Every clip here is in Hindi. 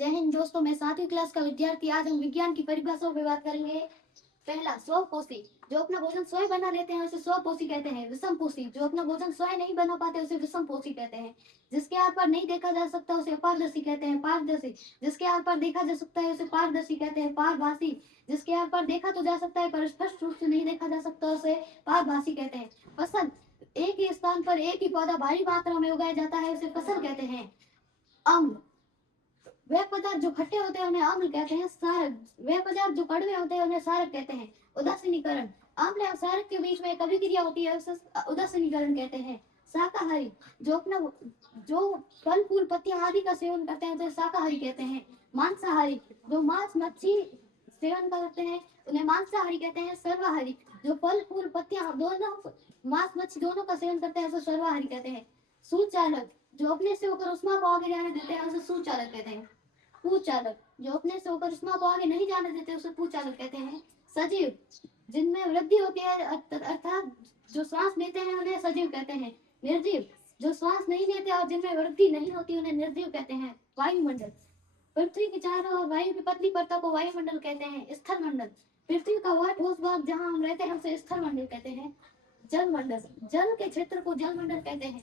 जय हिंद दोस्तों, मैं 7वीं क्लास का विद्यार्थी। आज हम विज्ञान की परिभाषाओं पर बात करेंगे। पहला, स्वपोषी। जो अपना भोजन स्वयं बना लेते हैं उसे स्वपोषी कहते हैं। विषमपोषी। जो अपना भोजन स्वयं नहीं बना पाते उसे विषमपोषी कहते हैं। जिसके आर पार नहीं देखा जा सकता उसे अपारदर्शी कहते हैं। पारदर्शी। जिसके आर पार देखा जा सकता है उसे पारदर्शी कहते हैं। पारभासी। जिसके आर पार देखा तो जा सकता है पर स्पष्ट रूप से नहीं देखा जा सकता उसे पारभासी कहते हैं। फसल। एक ही स्थान पर एक ही पौधा भारी मात्रा में उगाया जाता है उसे फसल कहते हैं। अम्ल। वे पदार्थ जो खट्टे होते हैं उन्हें अम्ल कहते हैं। सारक। वे पदार्थ जो कड़वे होते हैं उन्हें सारक कहते हैं। उदासीनीकरण। अम्ल और सारक के बीच में एक अभिक्रिया होती है उसे उदासीनीकरण कहते हैं। शाकाहारी। जो फल फूल पत्तियां आदि का सेवन करते हैं उसे शाकाहारी कहते हैं। मांसाहारी। जो मांस मच्छी सेवन करते हैं उन्हें मांसाहारी कहते हैं। सर्वाहारी। जो फल फूल पत्तियां दोनों मांस मच्छी दोनों का सेवन करते हैं उसे सर्वाहारी कहते हैं। सुचालक। जो अपने से होकर उष्मा को आगे जाने देते हैं उसे सुचालक कहते हैं। पूचालक। जो अपने से होकर उष्मा को आगे नहीं जाने देते उसे पूचालक कहते हैं। सजीव। जिनमें वृद्धि होती है अर्थात जो श्वास लेते हैं उन्हें सजीव कहते हैं। निर्जीव। जो श्वास नहीं लेते और जिनमें वृद्धि नहीं होती उन्हें निर्जीव कहते हैं। वायुमंडल। पृथ्वी के चारों ओर वायु की पतली परतों को वायुमंडल कहते हैं। स्थल मंडल। पृथ्वी का वह ठोस भाग जहां हम रहते हैं उसे स्थल मंडल कहते हैं। जल मंडल। जल के क्षेत्र को जल मंडल कहते हैं।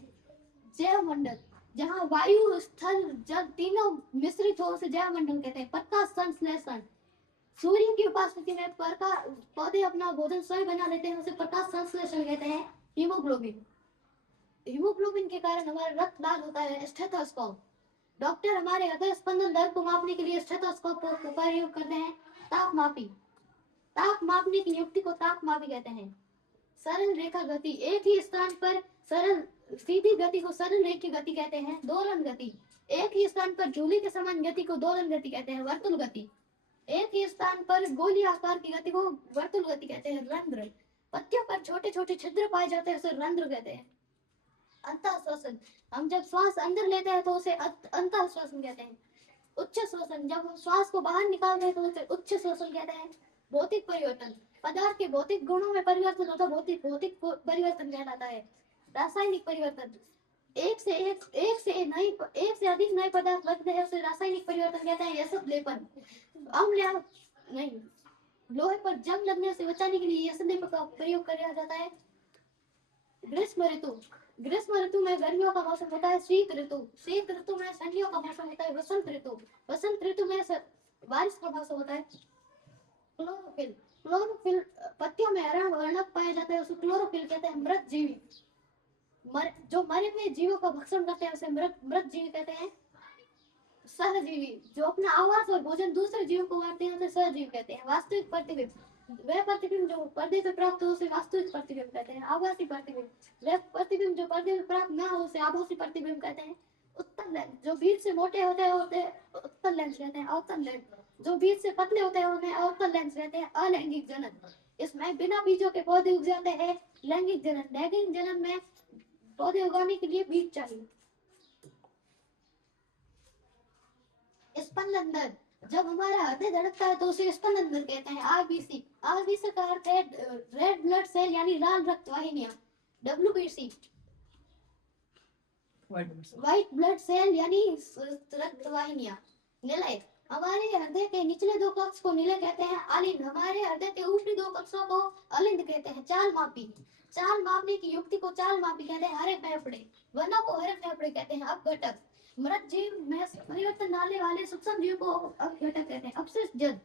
जैव मंडल। जहाँ वायु स्थल जल तीनों मिश्रित हो उसे जैव मंडल कहते हैं। प्रकाश संश्लेषण। सूर्य की उपस्थिति में पौधे अपना भोजन स्वयं बना लेते हैं उसे प्रकाश संश्लेषण कहते हैं। हीमोग्लोबिन। हीमोग्लोबिन के कारण हमारा रक्त लाल होता है। स्टेथोस्कोप। डॉक्टर हमारे हृदय स्पंदन दर को मापने के लिए स्टेथोस्कोप का प्रयोग करते हैं। तापमापी। ताप मापने की युक्ति को तापमापी कहते हैं। सरल रेखा गति। एक ही स्थान पर सरल सीधी गति को सरल रेखीय गति कहते हैं। दोलन गति। एक ही स्थान पर झूले के समान गति को दोलन गति कहते हैं। वर्तुल गति। एक ही स्थान पर गोली आकार की गति को वर्तुल गति कहते हैं। रंध्र। पत्तियों पर छोटे छोटे छिद्र पाए जाते हैं उसे रंध्र कहते हैं। अंतः श्वसन। हम जब श्वास अंदर लेते हैं तो उसे अंतः श्वसन कहते हैं। उच्च श्वसन। जब हम श्वास को बाहर निकालते हैं तो उसे उच्च श्वसन कहते हैं। भौतिक परिवर्तन। पदार्थ के भौतिक गुणों में परिवर्तन होता भौतिक भौतिक परिवर्तन कहलाता है। रासायनिक परिवर्तन। एक से अधिक नए पदार्थ बनते हैं उसे रासायनिक परिवर्तन कहते हैं। यसद लेपन। अम्ल नहीं लोहे पर जंग लगने से बचाने के लिए यसद लेपन का प्रयोग किया जाता है। ग्रीष्म ऋतु। ग्रीष्म ऋतु में गर्मियों का मौसम होता है। शीत ऋतु। शीत ऋतु में ठंडियों का मौसम होता है। वसंत ऋतु। वसंत ऋतु में बारिश का मौसम होता है। क्लोरोफिल। क्लोरोफिल पत्तियों में हरा वर्णक पाया जाता है उसे क्लोरोफिल कहते हैं। मृत जीवी। जो मरे हुए जीवों का भक्षण करते हैं उसे मृत जीवी कहते हैं। सहजीवी। जो अपना आवास और भोजन दूसरे जीवों को बांटते हैं उसे सहजीवी कहते हैं। वास्तविक प्रतिबिंब। वह प्रतिबिंब जो पर्दे से प्राप्त हो उसे वास्तविक प्रतिबिंब कहते हैं। आभासी प्रतिबिंब। वह प्रतिबिंब जो पर्दे से प्राप्त न हो उसे आभासी प्रतिबिंब कहते हैं। उत्तल लेंस। जो बीज से मोटे होते हैं उत्तल लेंस कहते हैं। अवतल लेंस। जो बीज से पतले होते हैं उन्हें अवतल लेंस कहते हैं। अलैंगिक जनन। इसमें बिना बीजों के पौधे उग जाते हैं। लैंगिक जनन। लैंगिक जनन में पौधे उगाने के लिए बीज चाहिए। स्पंदन दर। जब हमारा हृदय धड़कता है तो उसे स्पंदन दर कहते हैं। आरबीसी। आरबीसी का अर्थ है रेड ब्लड सेल यानी लाल रक्त वाहिनियां। डब्ल्यूबीसी व्हाइट ब्लड सेल यानी रक्त वाहिनियां। निलय। हमारे हृदय के निचले दो कक्ष को निलय कहते हैं। अलिंद। हमारे हृदय के ऊपरी दो कक्षों को अलिंद कहते हैं। चाल मापी। चाल मापने की युक्ति को चाल मापी कहते हैं। हरे फेफड़े। वनों को हरे फेफड़े कहते हैं। अपघटक। मृत जीव में परिवर्तन लाने वाले सूक्ष्म जीव को अपघटक कहते हैं। अपशिष्ट जल।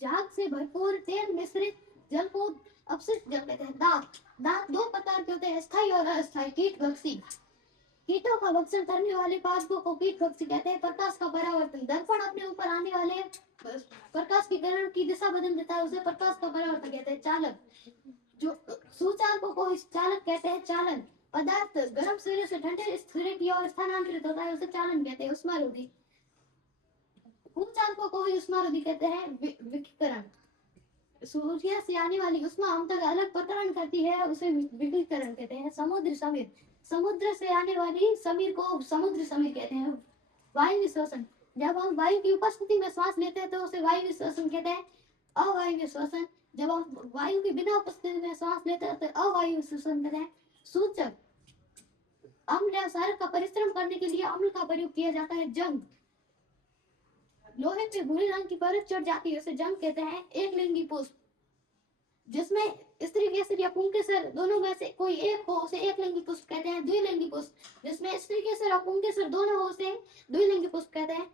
झाग से भरपूर तेल मिश्रित जल को अपशिष्ट जल कहते हैं। दांत। दांत दो प्रकार के होते हैं, स्थायी और अस्थायी। कीटभक्षी। कीटों का भक्षण करने वाले पादपों को कीटभक्षी कहते हैं। प्रकाश का परावर्तन। दर्पण अपने ऊपर आने वाले प्रकाश की किरण की दिशा बदल देता है उसे प्रकाश का परावर्तन कहते हैं। चालक। जो सुचालकों को चालक कहते हैं। चालन। पदार्थ गर्म सिरे से ठंडे सिरे की ओर स्थानांतरित होता है उसे चालन कहते हैं। उष्मारोधी। कुचालकों को ही उष्मारोधी कहते हैं। विकिरण। सूर्य से आने वाली उष्मा हम तक अलग प्रकरण करती है उसे विकिरण कहते हैं। समुद्र समीर। समुद्र से आने वाली समीर को समुद्र समीर कहते हैं। वायु श्वसन। जब हम वायु की उपस्थिति में श्वास लेते हैं तो उसे वायु श्वसन कहते हैं। अवायु श्वसन। जब हम वायु की बिना उपस्थिति में सांस लेते हैं तो अवायु श्वसन कहते हैं। सूचक। अम्ल या क्षारक का परिश्रम करने के लिए अम्ल का प्रयोग किया जाता है। जंग। लोहे पे भूरे रंग की परत चढ़ जाती है उसे जंग कहते हैं। एक लिंगी पुष्प, जिसमें स्त्री केसर या पुंकेसर दोनों में से कोई एक हो उसे एक लिंगी पुष्प कहते हैं। द्विलिंगी पुष्प, जिसमें स्त्री केसर और पुंकेसर दोनों हो उसे द्विलिंगी पुष्प कहते हैं।